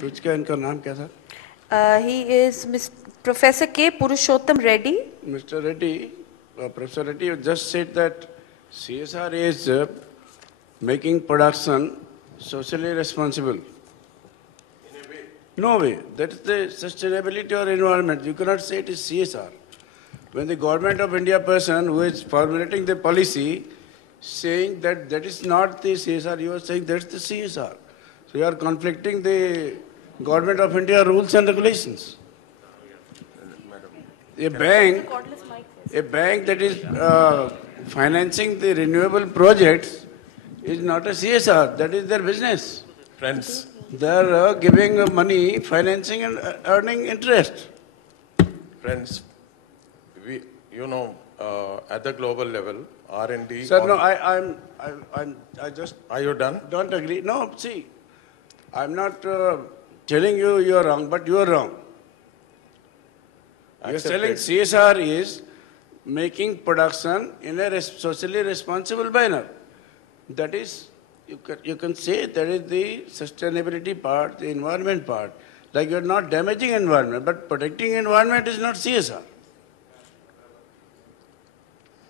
which का इनका नाम क्या था? He is Professor K. Purushottam Reddy. Mr. Reddy, Professor Reddy, you just said that CSR is making production socially responsible. In a way. No way. That is the sustainability or environment. You cannot say it is CSR. When the government of India person who is formulating the policy saying that that is not the CSR, you are saying that's the CSR. So you are conflicting the government of India rules and regulations. A bank that is financing the renewable projects is not a CSR. That is their business. Friends. They are giving money, financing and earning interest. Friends, at the global level, R&D... Sir, no, I just... Are you done? Don't agree. No, see, I'm not telling you you are wrong, but you are wrong. You are telling CSR is making production in a socially responsible manner. That is, you can say that is the sustainability part, the environment part. Like you are not damaging environment, but protecting environment is not CSR.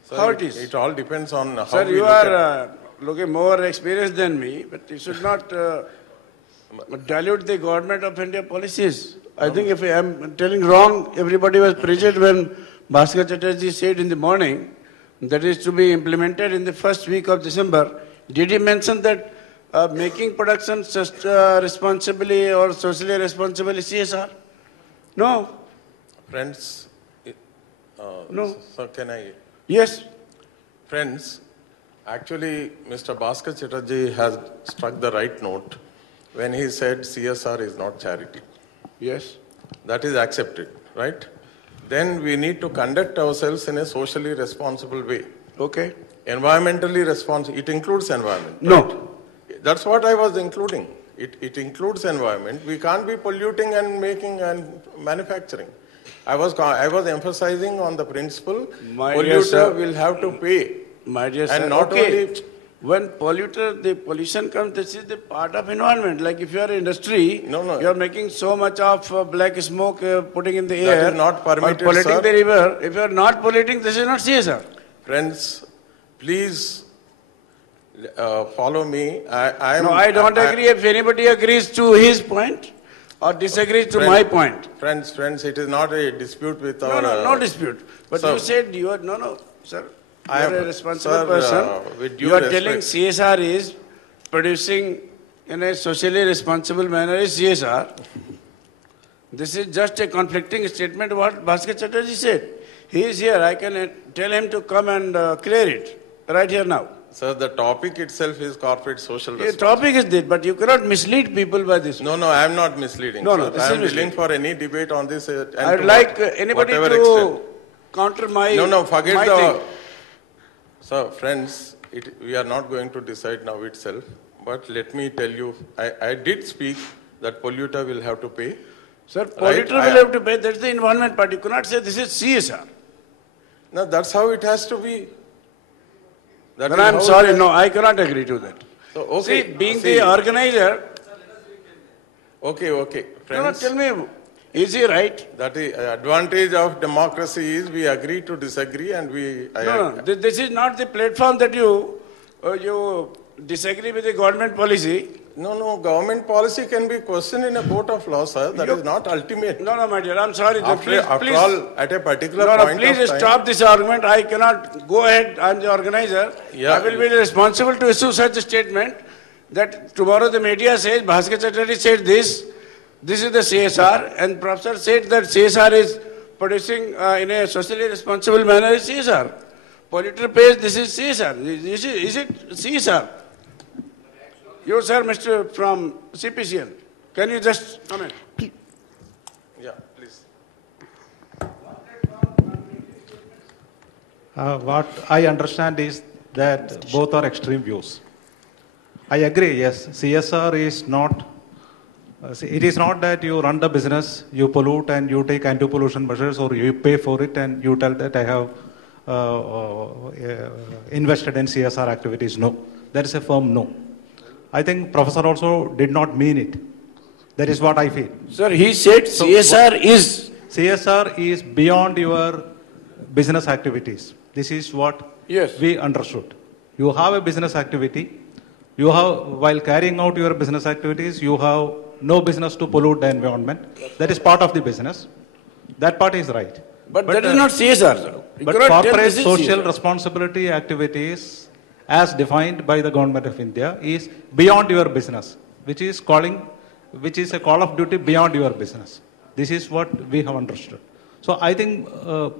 Sir, how it is? It all depends on how Sir, we you look are looking more experienced than me, but you should not dilute the government of India policies. I think if I am telling wrong, everybody was present when Bhaskar Chatterjee said in the morning that is to be implemented in the first week of December. Did he mention that making production responsibly or socially responsibly CSR? No. Friends, no. Sir, can I... Yes. Friends, actually, Mr. Bhaskar Chatterjee has struck the right note when he said CSR is not charity. Yes. That is accepted, right? Then we need to conduct ourselves in a socially responsible way. Okay. Environmentally responsible. It includes environment. No. Right? That's what I was including. It includes environment. We can't be polluting and making and manufacturing. I was emphasizing on the principle, polluter will have to pay. My dear sir, and not only... When the pollution comes, this is the part of environment. Like if you are an industry, you are making so much of black smoke putting in the air. That is not permitted, or polluting sir. the river. If you are not polluting, this is not CSR. Friends, please follow me. I don't agree if anybody agrees to his point or disagrees to my point. Friends, it is not a dispute with our... No dispute. But sir, you said you are... No, sir. You I am a responsible person. You are telling CSR is producing in a socially responsible manner is CSR. This is just a conflicting statement what Bhaskar Chatterjee said. He is here. I can tell him to come and clear it right here now. Sir, the topic itself is corporate social responsibility. The topic is this, but you cannot mislead people by this. No, I am not misleading. No, I am willing for any debate on this. I would like anybody to counter my forget my the... thing. So, friends, we are not going to decide now itself, but let me tell you, I did speak that polluter will have to pay. Sir, polluter will have to pay, that's the environment part. You cannot say this is CSR. No, that's how it has to be. But I'm sorry, no, I cannot agree to that. So, okay. See, being the organizer... Okay, No, friends. tell me, is he right? That is advantage of democracy is we agree to disagree and we... This is not the platform that you disagree with the government policy. No, government policy can be questioned in a court of law, sir. That is not ultimate. No, my dear, I'm sorry. After all, at a particular point please of time... stop this argument. I cannot go ahead. I'm the organizer. Yeah. I will be responsible to issue such a statement that tomorrow the media says, Bhaskar Chatterjee said this is the CSR, and Professor said that CSR is producing in a socially responsible manner is CSR. Polluter pays, this is CSR. Is it CSR? You, sir, Mr. from CPCL, can you just comment? Yeah, please. What I understand is that both are extreme views. I agree, yes, CSR is not, it is not that you run the business, you pollute and you take anti-pollution measures or you pay for it and you tell that I have invested in CSR activities. No, that is a firm no. I think Professor also did not mean it. That is what I feel. Sir, he said CSR is. CSR is beyond your business activities. This is what Yes. we understood. You have a business activity. You have, while carrying out your business activities, you have no business to pollute the environment. That is part of the business. That part is right. But that is not CSR, sir. You But cannot tell corporate this is social CSR. responsibility activities, as defined by the government of India, is beyond your business, which is a call of duty beyond your business. This is what we have understood. So I think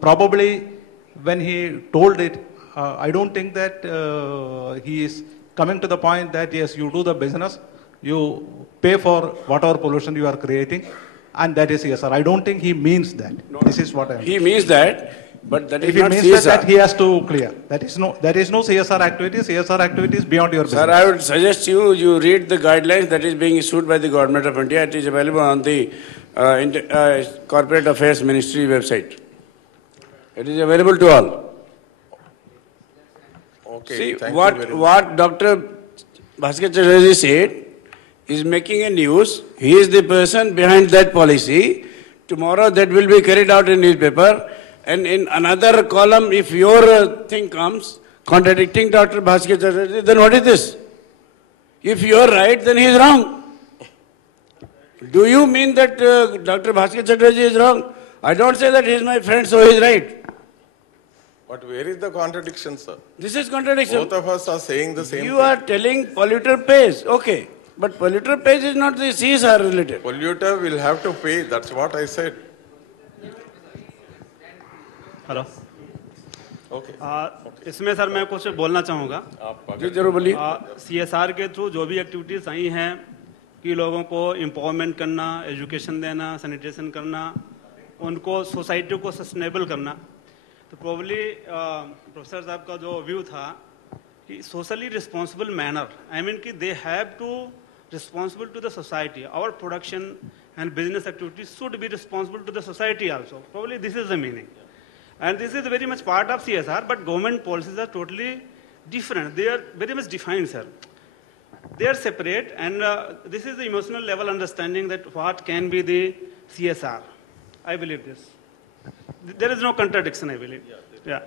probably when he told it, I don't think that he is coming to the point that yes, you do the business, you pay for whatever pollution you are creating, and that is CSR. I don't think he means that. This is what I am. He means that, but that is If he not means CSR. that, he has to clear. There is no CSR activity. CSR activity is beyond your business. Sir, I would suggest you read the guidelines that is being issued by the Government of India. It is available on the Corporate Affairs Ministry website. It is available to all. Okay, See, thank you very much. what Dr. Bhaskar Chatterjee said is making a news. He is the person behind that policy. Tomorrow that will be carried out in newspaper. And in another column, if your thing comes contradicting Dr. Bhaskar Chatterjee, then what is this? If you are right, then he is wrong. Do you mean that Dr. Bhaskar Chatterjee is wrong? I don't say that he is my friend, so he is right. But where is the contradiction, sir? This is contradiction. Both of us are saying the same You thing. are telling polluter pays. Okay. But polluter pays is not the CSR related. Polluter will have to pay. That's what I said. Hello Okay. इसमें sir मैं कुछ बोलना चाहूँगा जी जरूर बोलिए. CSR के through जो भी एक्टिविटीज़ आई हैं कि लोगों को एम्पावरमेंट करना, एजुकेशन देना, सैनिटेशन करना, उनको सोसाइटी को सस्टेनेबल करना, तो प्रोबली प्रोफेसर साहब का जो व्यू था कि socially responsible manner, I mean कि they have to responsible to the society. Our production and business activities should be responsible to the society also. Probably this is the meaning. And this is very much part of CSR, but government policies are totally different. They are very much defined, sir. They are separate, and this is the emotional level understanding that what can be the CSR. I believe this. There is no contradiction, I believe. Yeah.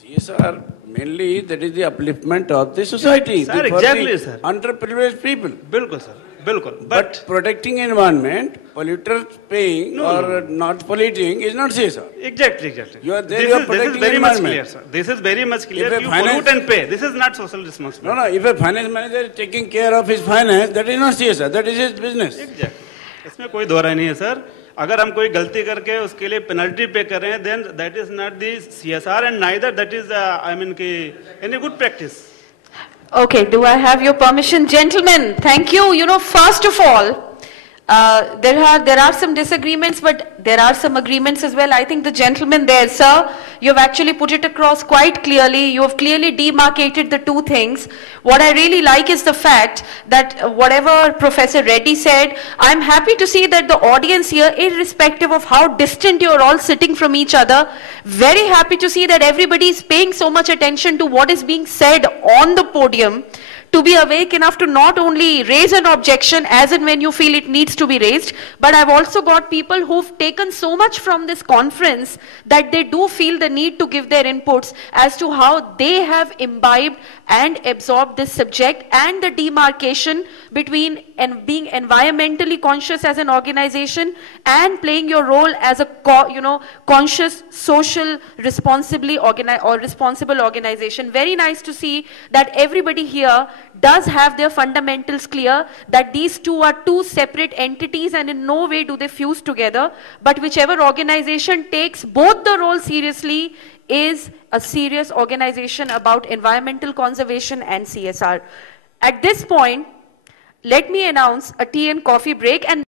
CSR, mainly that is the upliftment of the society. Sir, for exactly, the sir. underprivileged people. Bilkul, sir. Bilkul. But protecting environment, polluter paying No, or no. not polluting is not CSR. Exactly. You are there, This you are is protecting very much environment. clear, sir. This is very much clear. If a You finance- pollute and pay. This is not social responsibility. No, if a finance manager is taking care of his finance, that is not CSR, that is his business. Exactly. इसमें कोई दो राय नहीं है sir. अगर हम कोई गलती करके उसके लिए पेनल्टी पे कर रहे हैं, then that is not the CSR and neither that is I mean कि any good practice. Okay, do I have your permission? Gentlemen, thank you. You know, first of all, there are some disagreements, but there are some agreements as well. I think the gentleman there, sir, you have actually put it across quite clearly. You have clearly demarcated the two things. What I really like is the fact that whatever Professor Reddy said, I'm happy to see that the audience here, irrespective of how distant you're all sitting from each other, very happy to see that everybody is paying so much attention to what is being said on the podium, to be awake enough to not only raise an objection as and when you feel it needs to be raised, but I've also got people who've taken so much from this conference that they do feel the need to give their inputs as to how they have imbibed and absorbed this subject and the demarcation between being environmentally conscious as an organization and playing your role as a conscious, social, responsible organization. Very nice to see that everybody here does have their fundamentals clear, that these two are two separate entities and in no way do they fuse together, but whichever organization takes both the roles seriously is a serious organization about environmental conservation and CSR. At this point, let me announce a tea and coffee break, and